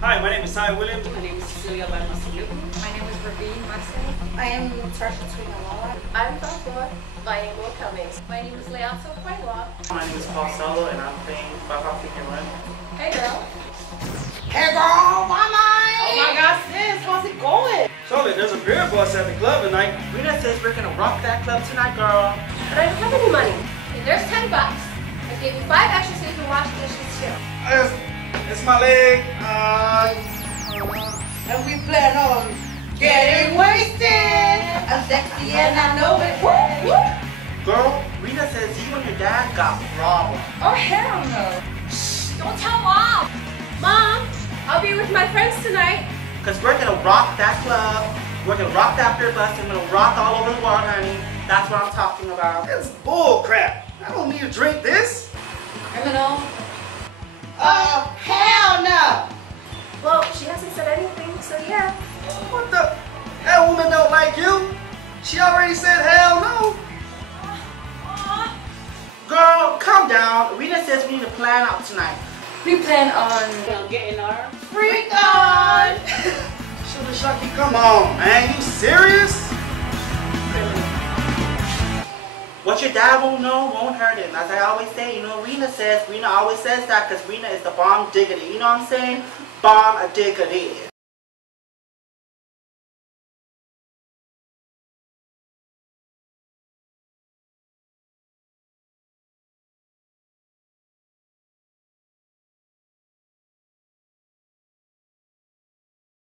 Hi, my name is Ty Williams. My name is Cecilia Barmasilio. My name is Ravine Marcel. I am Tarsha Twinaloa. I'm Fafua Bilingual Cummings. My name is Leonzo Quaywa. My name is Paul Solo and I'm playing Baba Freaking Run. Hey girl. Hey girl, mama! Oh my God, sis, how's it going? Charlie, there's a beer bus at the club tonight. Rita says we're gonna rock that club tonight, girl. But I don't have any money. And there's $10. I gave you 5 extra so you can wash dishes too. It's my leg. And we plan on getting wasted. I'm sexy and I know it. Woo, woo. Girl, Rita says you and your dad got problems. Oh hell no. Shh, don't tell Mom. Mom, I'll be with my friends tonight. Cause we're gonna rock that club, we're gonna rock that beer bus, and we're gonna rock all over the world, honey. That's what I'm talking about. It's bull crap. I don't need to drink this. Criminal. Oh, hell no. Well, she hasn't said anything, so yeah. What the? That woman don't like you. She already said hell no. Girl, calm down. Rita says we need to plan out tonight. We plan on Getting our Freak on. Sugar Shucky, come on, man. You serious? What your dad won't know won't hurt him. As I always say, you know, Rena always says that because Rena is the bomb diggity. You know what I'm saying? Bomb a diggity.